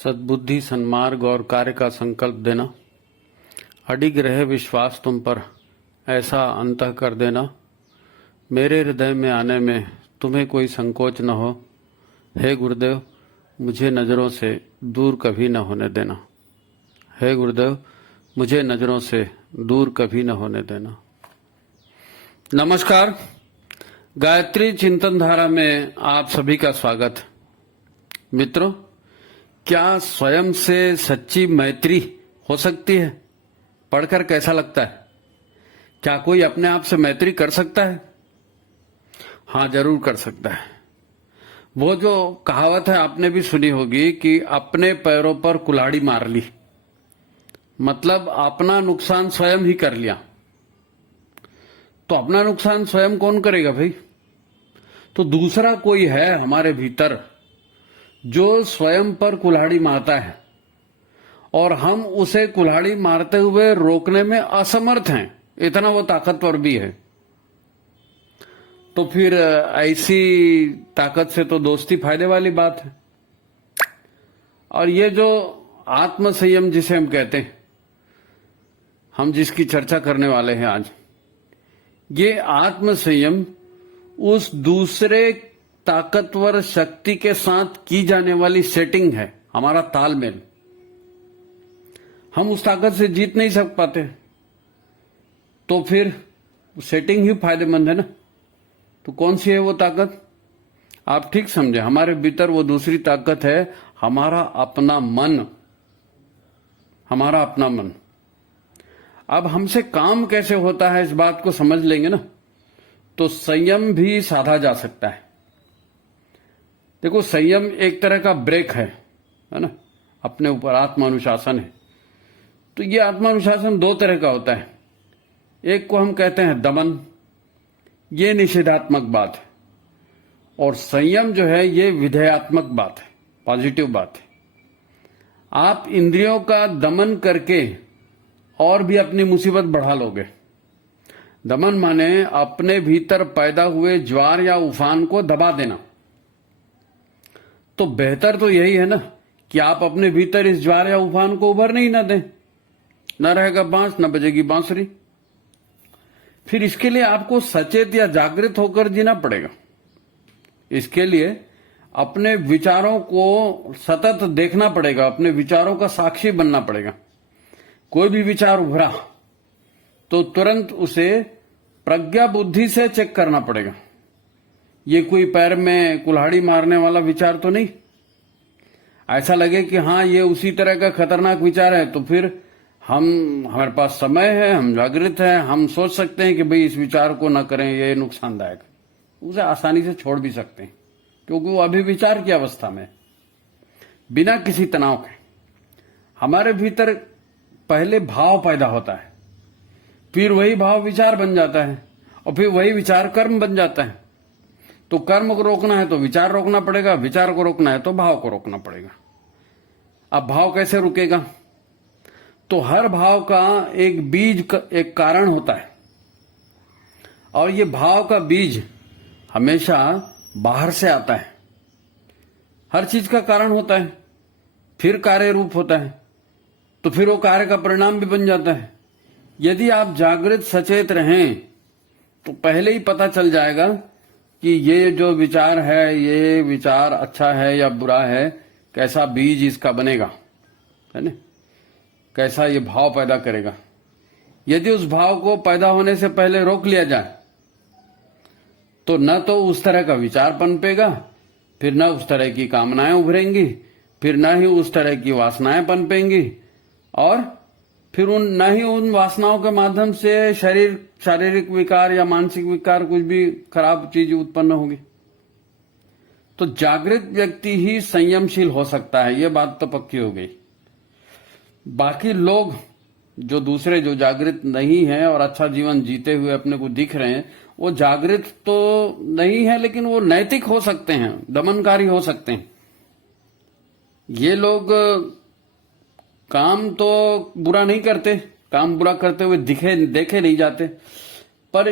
सद्बुद्धि, सन्मार्ग और कार्य का संकल्प देना। अडिग रहे विश्वास तुम पर, ऐसा अंतः कर देना। मेरे हृदय में आने में तुम्हें कोई संकोच न हो। हे गुरुदेव, मुझे नज़रों से दूर कभी न होने देना। हे गुरुदेव, मुझे नज़रों से दूर कभी न होने देना। नमस्कार, गायत्री चिंतन धारा में आप सभी का स्वागत। मित्रों, क्या स्वयं से सच्ची मैत्री हो सकती है? पढ़कर कैसा लगता है? क्या कोई अपने आप से मैत्री कर सकता है? हाँ, जरूर कर सकता है। वो जो कहावत है आपने भी सुनी होगी कि अपने पैरों पर कुल्हाड़ी मार ली, मतलब अपना नुकसान स्वयं ही कर लिया। तो अपना नुकसान स्वयं कौन करेगा भाई? तो दूसरा कोई है हमारे भीतर जो स्वयं पर कुल्हाड़ी मारता है और हम उसे कुल्हाड़ी मारते हुए रोकने में असमर्थ हैं। इतना वो ताकतवर भी है। तो फिर ऐसी ताकत से तो दोस्ती फायदे वाली बात है। और ये जो आत्म संयम जिसे हम कहते हैं, हम जिसकी चर्चा करने वाले हैं आज, ये आत्म संयम उस दूसरे ताकतवर शक्ति के साथ की जाने वाली सेटिंग है, हमारा तालमेल। हम उस ताकत से जीत नहीं सक पाते, तो फिर सेटिंग ही फायदेमंद है ना। तो कौन सी है वो ताकत? आप ठीक समझे, हमारे भीतर वो दूसरी ताकत है, हमारा अपना मन। हमारा अपना मन। अब हमसे काम कैसे होता है इस बात को समझ लेंगे ना, तो संयम भी साधा जा सकता है। देखो, संयम एक तरह का ब्रेक है ना, अपने ऊपर आत्मानुशासन है। तो ये आत्मानुशासन दो तरह का होता है। एक को हम कहते हैं दमन, ये निषेधात्मक बात है। और संयम जो है ये विधेयात्मक बात है, पॉजिटिव बात है। आप इंद्रियों का दमन करके और भी अपनी मुसीबत बढ़ा लोगे। दमन माने अपने भीतर पैदा हुए ज्वार या उफान को दबा देना। तो बेहतर तो यही है ना कि आप अपने भीतर इस ज्वार या उफान को उभरने ही ना दें। न रहेगा बांस, न बजेगी बांसुरी। फिर इसके लिए आपको सचेत या जागृत होकर जीना पड़ेगा। इसके लिए अपने विचारों को सतत देखना पड़ेगा, अपने विचारों का साक्षी बनना पड़ेगा। कोई भी विचार उभरा तो तुरंत उसे प्रज्ञा बुद्धि से चेक करना पड़ेगा। ये कोई पैर में कुल्हाड़ी मारने वाला विचार तो नहीं। ऐसा लगे कि हाँ ये उसी तरह का खतरनाक विचार है, तो फिर हमारे पास समय है, हम जागृत हैं, हम सोच सकते हैं कि भाई इस विचार को ना करें, ये नुकसानदायक। उसे आसानी से छोड़ भी सकते हैं, क्योंकि वो अभी विचार की अवस्था में, बिना किसी तनाव के। हमारे भीतर पहले भाव पैदा होता है, फिर वही भाव विचार बन जाता है, और फिर वही विचार कर्म बन जाता है। तो कर्म को रोकना है तो विचार रोकना पड़ेगा, विचार को रोकना है तो भाव को रोकना पड़ेगा। अब भाव कैसे रुकेगा? तो हर भाव का एक बीज एक कारण होता है, और ये भाव का बीज हमेशा बाहर से आता है। हर चीज का कारण होता है, फिर कार्य रूप होता है, तो फिर वो कार्य का परिणाम भी बन जाता है। यदि आप जागृत सचेत रहें तो पहले ही पता चल जाएगा कि ये जो विचार है, ये विचार अच्छा है या बुरा है, कैसा बीज इसका बनेगा, है ना, कैसा ये भाव पैदा करेगा। यदि उस भाव को पैदा होने से पहले रोक लिया जाए तो न तो उस तरह का विचार पनपेगा, फिर न उस तरह की कामनाएं उभरेंगी, फिर न ही उस तरह की वासनाएं पनपेंगी, और फिर न ही उन वासनाओं के माध्यम से शारीरिक विकार या मानसिक विकार, कुछ भी खराब चीज उत्पन्न होगी। तो जागृत व्यक्ति ही संयमशील हो सकता है, ये बात तो पक्की हो गई। बाकी लोग जो दूसरे जो जागृत नहीं हैं और अच्छा जीवन जीते हुए अपने को दिख रहे हैं, वो जागृत तो नहीं है, लेकिन वो नैतिक हो सकते हैं, दमनकारी हो सकते हैं। ये लोग काम तो बुरा नहीं करते, काम बुरा करते हुए देखे नहीं जाते, पर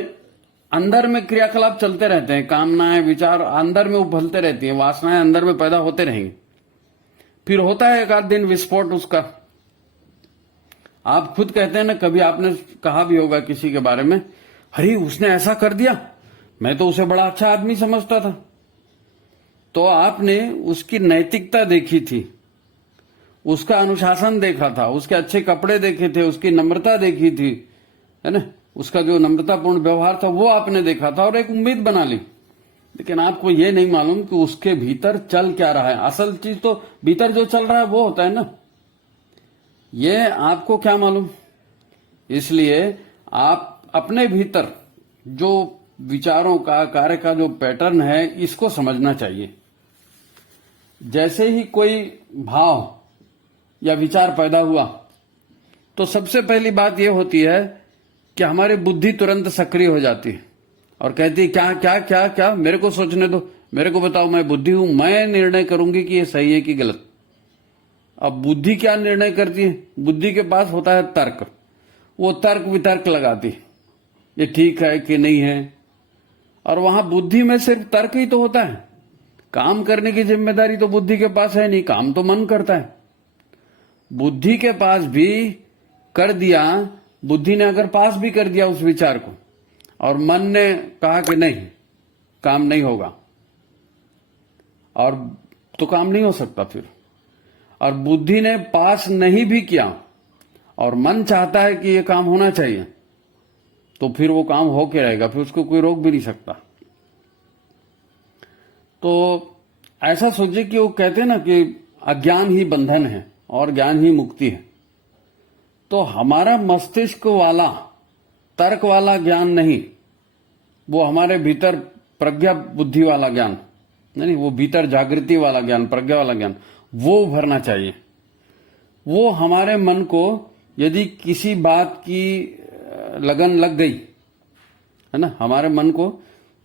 अंदर में क्रियाकलाप चलते रहते हैं। कामनाएं, विचार अंदर में उबलते रहती हैं, वासनाएं अंदर में पैदा होते रहेंगे। फिर होता है एक आध दिन विस्फोट उसका। आप खुद कहते हैं ना, कभी आपने कहा भी होगा किसी के बारे में, अरे उसने ऐसा कर दिया, मैं तो उसे बड़ा अच्छा आदमी समझता था। तो आपने उसकी नैतिकता देखी थी, उसका अनुशासन देखा था, उसके अच्छे कपड़े देखे थे, उसकी नम्रता देखी थी, है ना, उसका जो नम्रतापूर्ण व्यवहार था वो आपने देखा था और एक उम्मीद बना ली। लेकिन आपको ये नहीं मालूम कि उसके भीतर चल क्या रहा है। असल चीज तो भीतर जो चल रहा है वो होता है ना, ये आपको क्या मालूम। इसलिए आप अपने भीतर जो विचारों का, कार्य का जो पैटर्न है, इसको समझना चाहिए। जैसे ही कोई भाव या विचार पैदा हुआ तो सबसे पहली बात यह होती है कि हमारी बुद्धि तुरंत सक्रिय हो जाती है और कहती है क्या क्या क्या क्या, मेरे को सोचने दो, मेरे को बताओ, मैं बुद्धि हूं, मैं निर्णय करूंगी कि ये सही है कि गलत। अब बुद्धि क्या निर्णय करती है? बुद्धि के पास होता है तर्क, वो तर्क वितर्क लगाती है, ये ठीक है कि नहीं है। और वहां बुद्धि में सिर्फ तर्क ही तो होता है, काम करने की जिम्मेदारी तो बुद्धि के पास है नहीं, काम तो मन करता है। बुद्धि के पास भी कर दिया, बुद्धि ने अगर पास भी कर दिया उस विचार को और मन ने कहा कि नहीं, काम नहीं होगा, और तो काम नहीं हो सकता फिर। और बुद्धि ने पास नहीं भी किया और मन चाहता है कि यह काम होना चाहिए, तो फिर वो काम होके रहेगा, फिर उसको कोई रोक भी नहीं सकता। तो ऐसा सोचिए कि वो कहते हैं ना कि अज्ञान ही बंधन है और ज्ञान ही मुक्ति है। तो हमारा मस्तिष्क वाला, तर्क वाला ज्ञान नहीं, वो हमारे भीतर प्रज्ञा बुद्धि वाला ज्ञान नहीं, वो भीतर जागृति वाला ज्ञान, प्रज्ञा वाला ज्ञान, वो उभरना चाहिए। वो हमारे मन को यदि किसी बात की लगन लग गई, है ना, हमारे मन को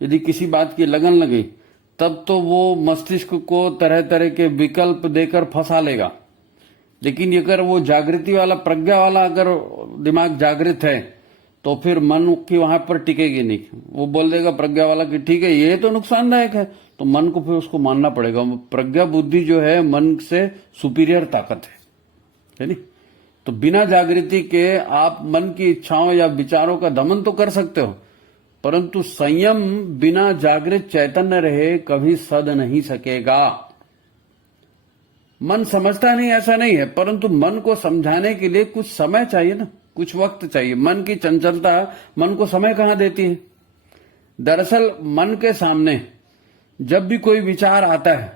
यदि किसी बात की लगन लग गई, तब तो वो मस्तिष्क को तरह तरह के विकल्प देकर फंसा लेगा। लेकिन अगर वो जागृति वाला, प्रज्ञा वाला अगर दिमाग जागृत है, तो फिर मन की वहां पर टिकेगी नहीं। वो बोल देगा प्रज्ञा वाला कि ठीक है, ये तो नुकसानदायक है, तो मन को फिर उसको मानना पड़ेगा। प्रज्ञा बुद्धि जो है मन से सुपीरियर ताकत है नहीं। तो बिना जागृति के आप मन की इच्छाओं या विचारों का दमन तो कर सकते हो, परंतु संयम बिना जागृत चैतन्य रहे कभी सद नहीं सकेगा। मन समझता नहीं ऐसा नहीं है, परंतु मन को समझाने के लिए कुछ समय चाहिए ना, कुछ वक्त चाहिए। मन की चंचलता मन को समय कहां देती है? दरअसल मन के सामने जब भी कोई विचार आता है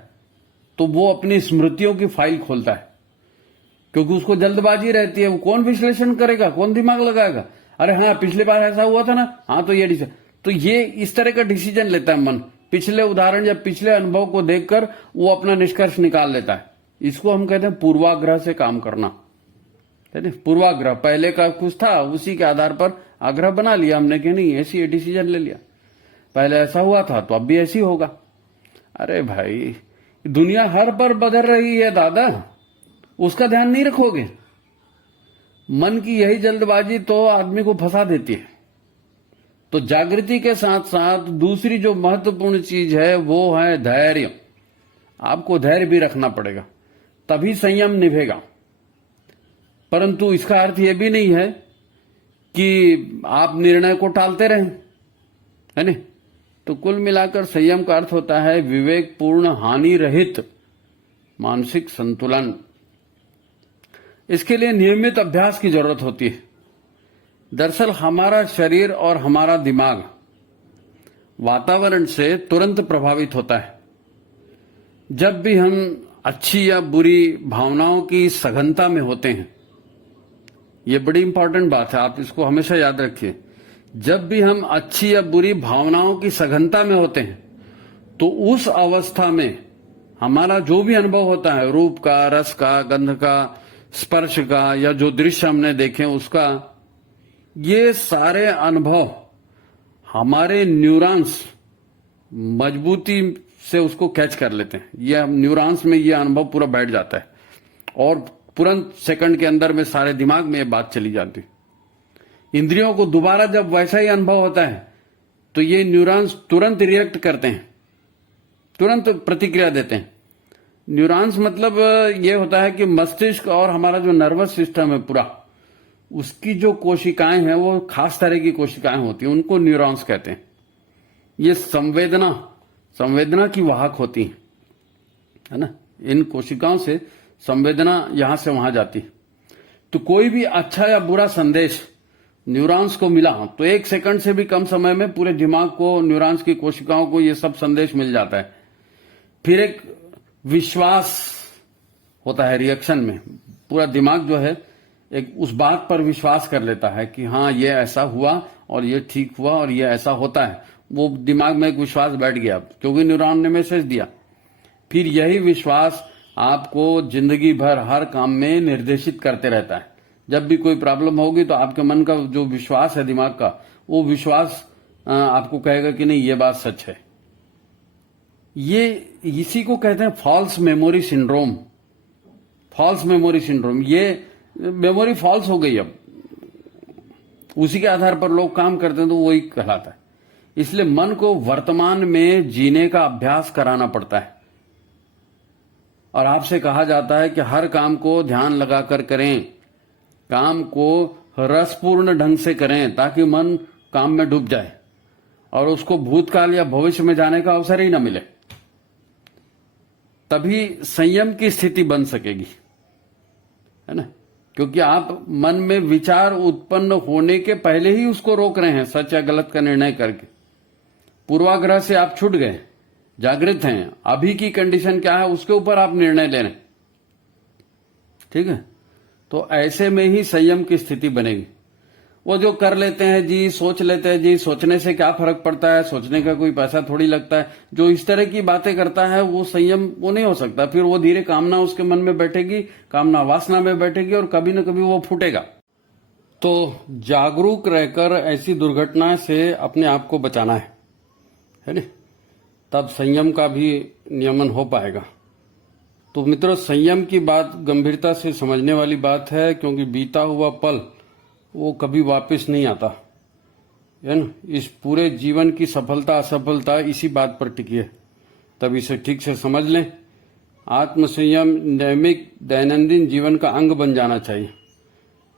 तो वो अपनी स्मृतियों की फाइल खोलता है, क्योंकि उसको जल्दबाजी रहती है। वो कौन विश्लेषण करेगा, कौन दिमाग लगाएगा? अरे हाँ, पिछली बार ऐसा हुआ था ना, हाँ तो ये डिसीजन, तो ये इस तरह का डिसीजन लेता है मन। पिछले उदाहरण या पिछले अनुभव को देखकर वो अपना निष्कर्ष निकाल लेता है। इसको हम कहते हैं पूर्वाग्रह से काम करना, है ना। पूर्वाग्रह, पहले का कुछ था, उसी के आधार पर आग्रह बना लिया हमने कि नहीं, ऐसी डिसीजन ले लिया, पहले ऐसा हुआ था तो अब भी ऐसी होगा। अरे भाई, दुनिया हर पर बदल रही है दादा, उसका ध्यान नहीं रखोगे। मन की यही जल्दबाजी तो आदमी को फंसा देती है। तो जागृति के साथ साथ दूसरी जो महत्वपूर्ण चीज है वो है धैर्य। आपको धैर्य भी रखना पड़ेगा, तभी संयम निभेगा। परंतु इसका अर्थ यह भी नहीं है कि आप निर्णय को टालते रहें, है नहीं। तो कुल मिलाकर संयम का अर्थ होता है विवेकपूर्ण, हानि रहित मानसिक संतुलन। इसके लिए नियमित अभ्यास की जरूरत होती है। दरअसल हमारा शरीर और हमारा दिमाग वातावरण से तुरंत प्रभावित होता है। जब भी हम अच्छी या बुरी भावनाओं की सघनता में होते हैं, यह बड़ी इंपॉर्टेंट बात है, आप इसको हमेशा याद रखिए। जब भी हम अच्छी या बुरी भावनाओं की सघनता में होते हैं, तो उस अवस्था में हमारा जो भी अनुभव होता है, रूप का, रस का, गंध का, स्पर्श का, या जो दृश्य हमने देखे उसका, ये सारे अनुभव हमारे न्यूरॉन्स मजबूती से उसको कैच कर लेते हैं। ये न्यूरॉन्स में ये अनुभव पूरा बैठ जाता है और तुरंत सेकंड के अंदर में सारे दिमाग में ये बात चली जाती है। इंद्रियों को दोबारा जब वैसा ही अनुभव होता है तो ये न्यूरॉन्स तुरंत रिएक्ट करते हैं, तुरंत प्रतिक्रिया देते हैं। न्यूरॉन्स मतलब ये होता है कि मस्तिष्क और हमारा जो नर्वस सिस्टम है पूरा, उसकी जो कोशिकाएं हैं वो खास तरह की कोशिकाएं होती हैं, उनको न्यूरॉन्स कहते हैं। ये संवेदना की वाहक होती है ना। इन कोशिकाओं से संवेदना यहां से वहां जाती। तो कोई भी अच्छा या बुरा संदेश न्यूरॉन्स को मिला तो 1 सेकंड से भी कम समय में पूरे दिमाग को, न्यूरॉन्स की कोशिकाओं को ये सब संदेश मिल जाता है। फिर एक विश्वास होता है रिएक्शन में। पूरा दिमाग जो है एक उस बात पर विश्वास कर लेता है कि हाँ ये ऐसा हुआ और ये ठीक हुआ और ये ऐसा होता है। वो दिमाग में एक विश्वास बैठ गया क्योंकि न्यूरॉन ने मैसेज दिया। फिर यही विश्वास आपको जिंदगी भर हर काम में निर्देशित करते रहता है। जब भी कोई प्रॉब्लम होगी तो आपके मन का जो विश्वास है दिमाग का, वो विश्वास आपको कहेगा कि नहीं ये बात सच है। ये इसी को कहते हैं false memory syndrome. False memory syndrome, ये मेमोरी फॉल्स हो गई, अब उसी के आधार पर लोग काम करते हैं तो वही कहलाता है। इसलिए मन को वर्तमान में जीने का अभ्यास कराना पड़ता है। और आपसे कहा जाता है कि हर काम को ध्यान लगाकर करें, काम को रसपूर्ण ढंग से करें ताकि मन काम में डूब जाए और उसको भूतकाल या भविष्य में जाने का अवसर ही ना मिले। तभी संयम की स्थिति बन सकेगी, है ना। क्योंकि आप मन में विचार उत्पन्न होने के पहले ही उसको रोक रहे हैं, सच या गलत का निर्णय करके। पूर्वाग्रह से आप छूट गए, जागृत हैं, अभी की कंडीशन क्या है उसके ऊपर आप निर्णय ले रहे हैं। ठीक है, तो ऐसे में ही संयम की स्थिति बनेगी। वो जो कर लेते हैं जी, सोच लेते हैं जी, सोचने से क्या फर्क पड़ता है, सोचने का कोई पैसा थोड़ी लगता है, जो इस तरह की बातें करता है वो संयम वो नहीं हो सकता। फिर वो धीरे कामना उसके मन में बैठेगी, कामना वासना में बैठेगी और कभी न कभी वो फूटेगा। तो जागरूक रहकर ऐसी दुर्घटना से अपने आप को बचाना है ना, तब संयम का भी नियमन हो पाएगा। तो मित्रों, संयम की बात गंभीरता से समझने वाली बात है, क्योंकि बीता हुआ पल वो कभी वापस नहीं आता, है ना। इस पूरे जीवन की सफलता असफलता इसी बात पर टिकी है। तब इसे ठीक से समझ लें। आत्म संयम नियमित दैनंदिन जीवन का अंग बन जाना चाहिए।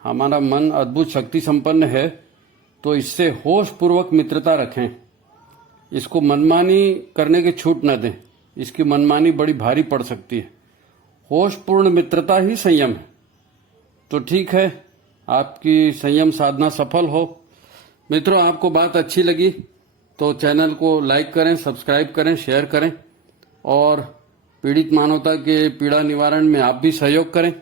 हमारा मन अद्भुत शक्ति संपन्न है, तो इससे होश पूर्वक मित्रता रखें। इसको मनमानी करने की छूट न दें, इसकी मनमानी बड़ी भारी पड़ सकती है। होशपूर्ण मित्रता ही संयम है। तो ठीक है, आपकी संयम साधना सफल हो। मित्रों, आपको बात अच्छी लगी तो चैनल को लाइक करें, सब्सक्राइब करें, शेयर करें और पीड़ित मानवता के पीड़ा निवारण में आप भी सहयोग करें।